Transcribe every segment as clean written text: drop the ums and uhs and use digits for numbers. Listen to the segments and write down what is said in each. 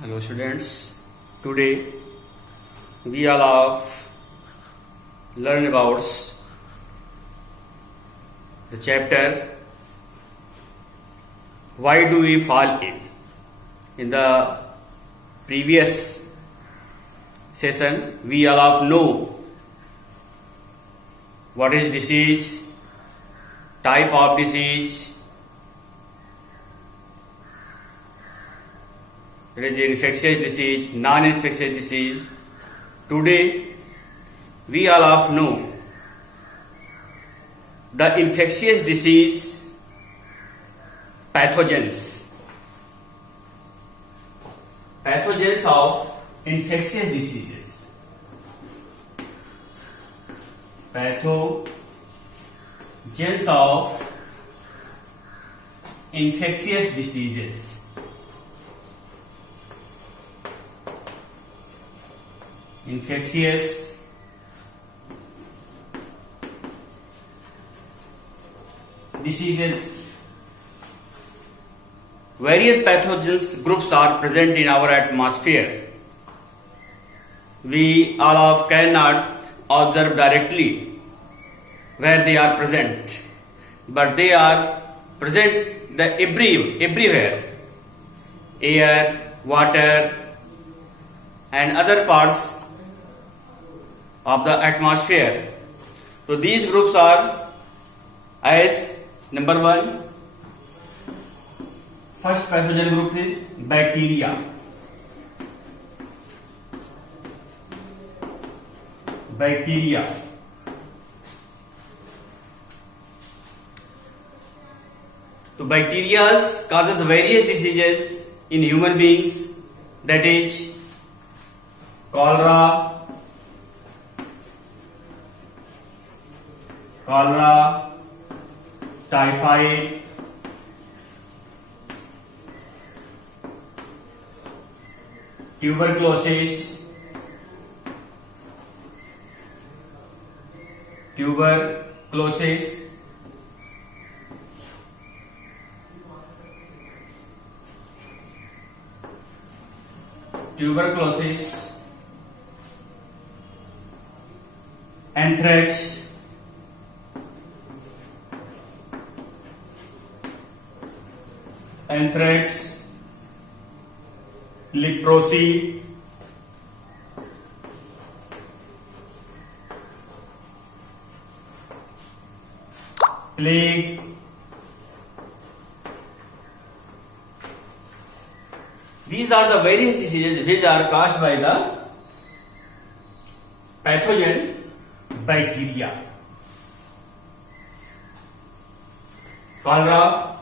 Hello students, today we all have learn about the chapter why do we fall ill. In the previous session we all have know what is disease, type of disease, that is infectious disease, non-infectious disease. Today we all have know the infectious disease pathogens of infectious diseases. Pathogens of infectious diseases. Infectious diseases. Various pathogens groups are present in our atmosphere. We all of cannot observe directly where they are present, but they are present everywhere. Air, water, and other parts of the atmosphere. So these groups are as number one, first pathogen group is bacteria. So bacteria causes various diseases in human beings, that is cholera, typhoid, tuberculosis, anthrax, leprosy, plague, these are the various diseases which are caused by the pathogen bacteria. Cholera,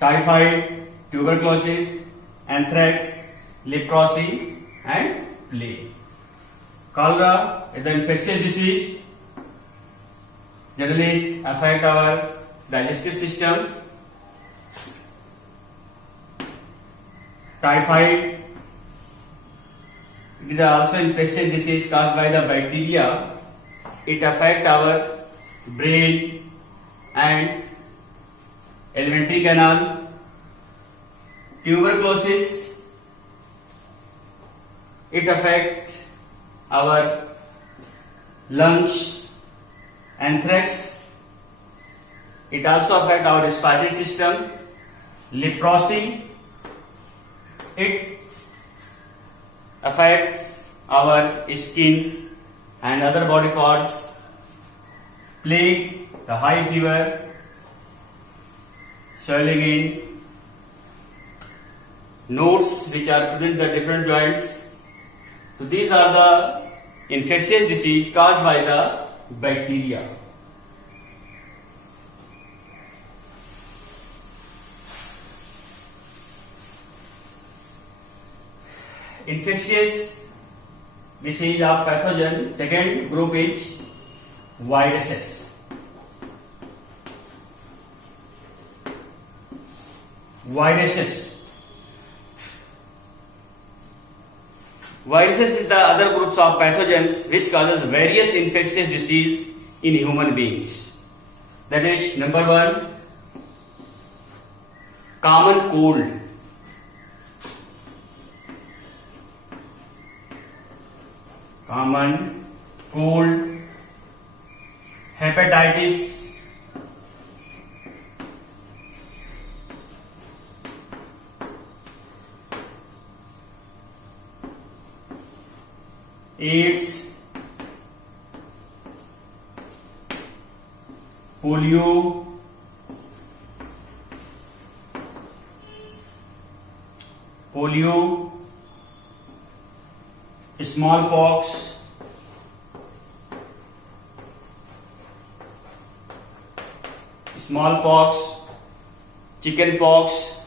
typhoid, tuberculosis, anthrax, leprosy, and plague. Cholera is an infectious disease. Generally affect our digestive system. Typhoid, it is also infectious disease caused by the bacteria. It affects our brain and alimentary canal. Tuberculosis, it affects our lungs. Anthrax, it also affects our respiratory system. Leprosy, it affects our skin and other body parts. Plague, the high fever, swelling in nodes which are present in the different joints. So these are the infectious disease caused by the bacteria. Infectious disease of pathogen, second group is viruses. Viruses is the other groups of pathogens which causes various infectious disease in human beings. That is number one, common cold. common cold, hepatitis, AIDS, polio, smallpox, chickenpox,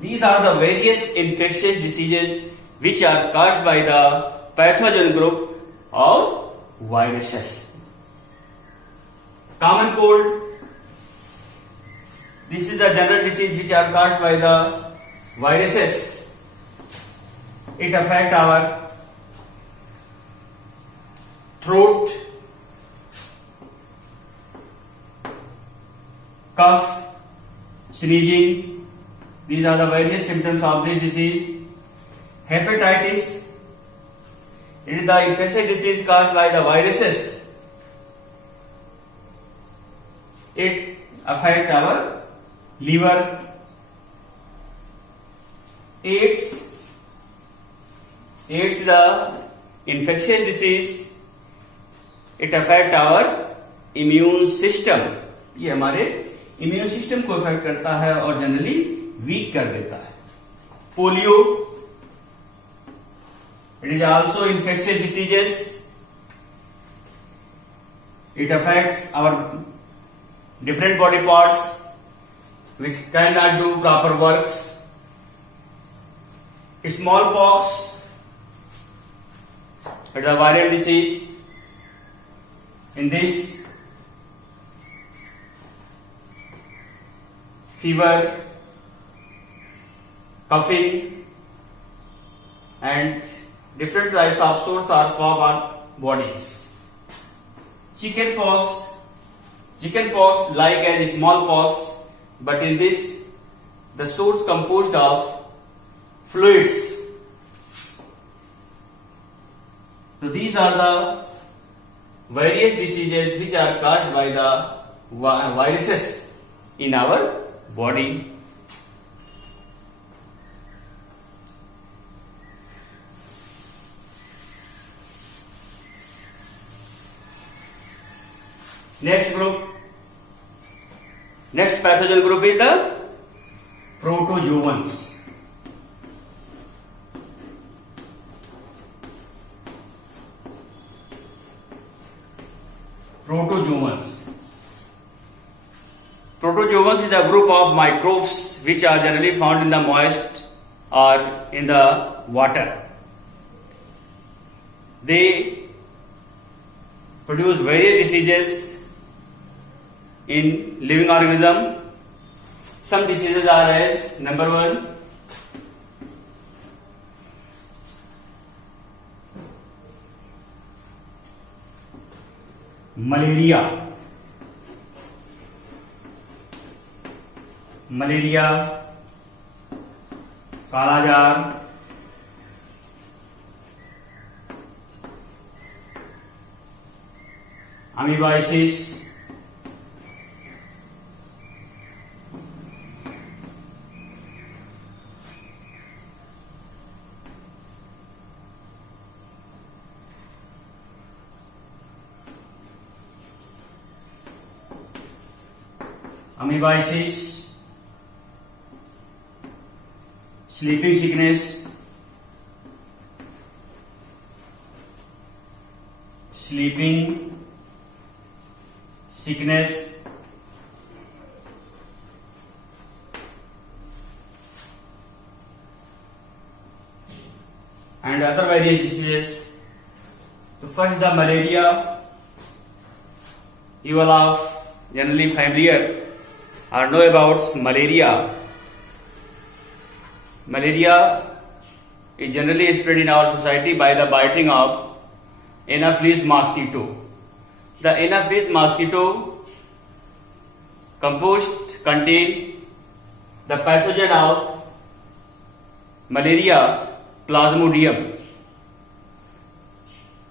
These are the various infectious diseases which are caused by the pathogen group of viruses. Common cold. This is the general disease which are caused by the viruses. It affects our throat, cough, sneezing. These are the various symptoms of this disease. Hepatitis. It is the infectious disease caused by the viruses. It affects our liver. AIDS. AIDS is the infectious disease. It affects our immune system. ये हमारे immune system को affect करता है और generally week कर देता है. Polio. It is also infectious diseases. It affects our different body parts which cannot do proper works. Smallpox. It is a viral disease. In this, fever, coughing, and different types of sores are formed on bodies. Chickenpox like as smallpox, but in this the sores composed of fluids. So these are the various diseases which are caused by the viruses in our body. Next pathogen group is the protozoans. Protozoans is a group of microbes which are generally found in the moist or in the water. They produce various diseases in living organism. Some diseases are as number 1, malaria, kala-azar, amoebiasis, sleeping sickness, and other various diseases. So first the malaria. You all are generally familiar or know about malaria. Malaria is generally spread in our society by the biting of Anopheles mosquito. The Anopheles mosquito consists contain the pathogen of malaria, Plasmodium.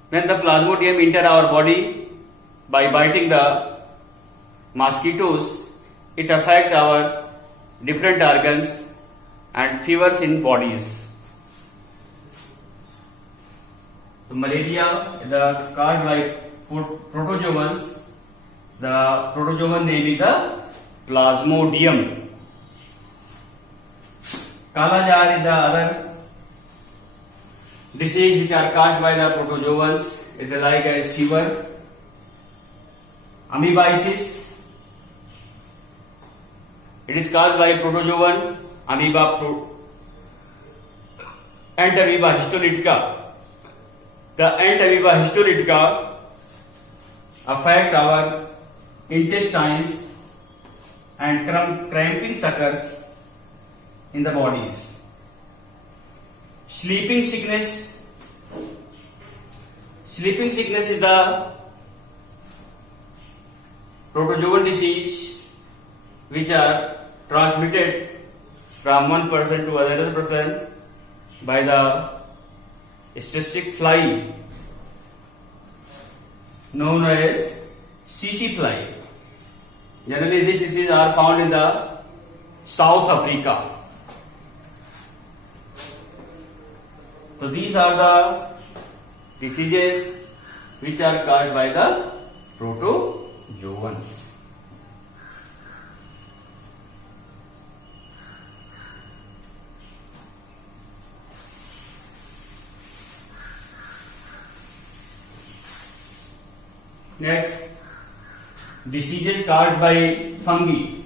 When the Plasmodium enter our body by biting the mosquitoes, it affect our different organs and fevers in bodies. So malaria is caused by protozoans. The protozoan name is the Plasmodium. Kala jar is the other disease which are caused by the protozoans. It is like as fever. Amoebiasis. It is caused by protozoan amoeba and amoeba histolytica. The ant amoeba histolytica affect our intestines and cramping occurs in the bodies. Sleeping sickness. Sleeping sickness is the protozoan disease which are transmitted from one person to another person by the specific fly known as CC fly. Generally, these diseases are found in the South Africa. So these are the diseases which are caused by the protozoans. Next, diseases caused by fungi.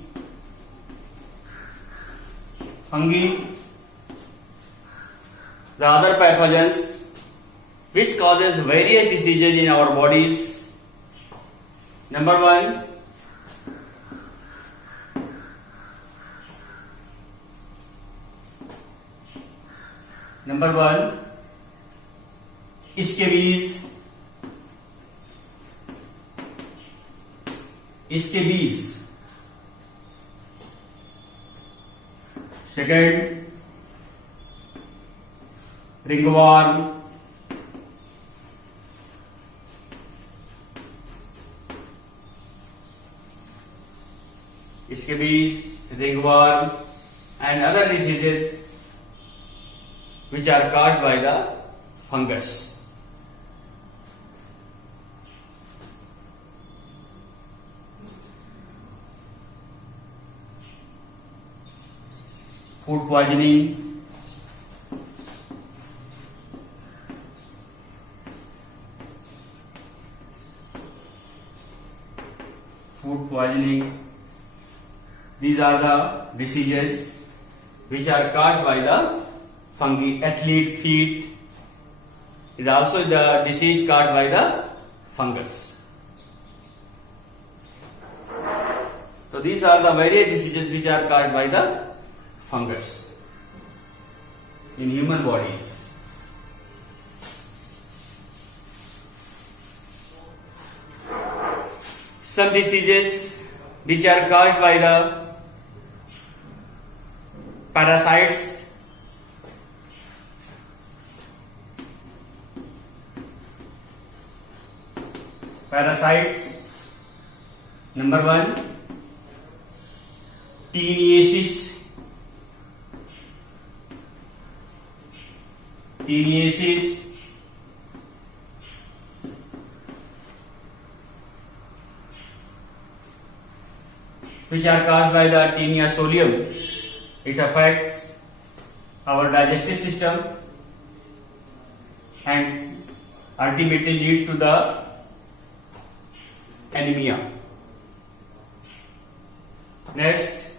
Fungi, the other pathogens which causes various diseases in our bodies. Number one, scabies. Scabies. Second, ringworm. Scabies, ringworm, and other diseases which are caused by the fungus. Food poisoning, these are the diseases which are caused by the fungi. Athlete feet is also the disease caused by the fungus. So these are the various diseases which are caused by the fungus in human bodies. Some diseases which are caused by the parasites. Number one, teniasis. Which are caused by the Taenia solium. It affects our digestive system and ultimately leads to the anemia. Next,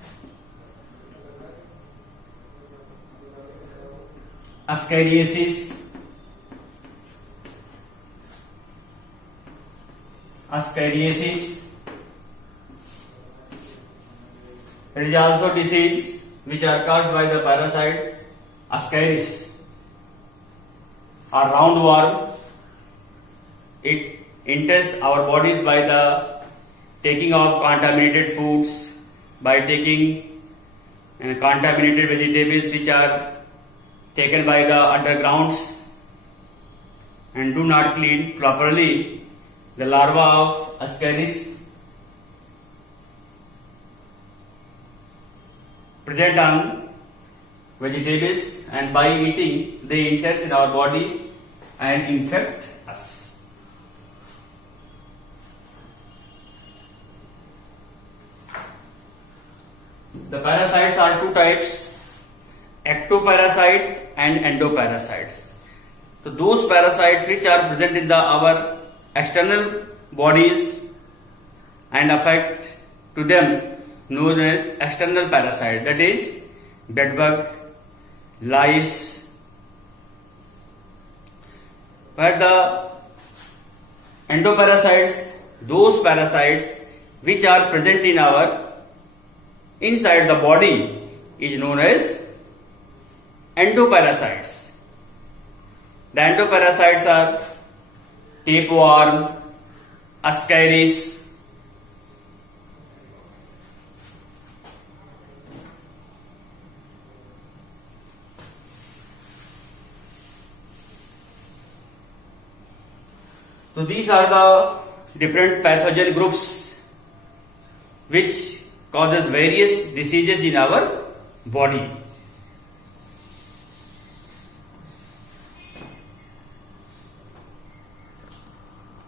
ascariasis. It is also disease which are caused by the parasite Ascaris or roundworm. It enters our bodies by the taking of contaminated foods, by taking contaminated vegetables which are taken by the undergrounds and do not clean properly. The larva of Ascaris present on vegetables, and by eating they enter in our body and infect us. The parasites are two types, ectoparasite and endoparasites. So those parasites which are present in our external bodies and affect to them known as external parasite, that is bedbug, lice. But the endoparasites, those parasites which are present in our inside the body, is known as endoparasites. The endoparasites are tapeworm, Ascaris, so these are the different pathogen groups which causes various diseases in our body.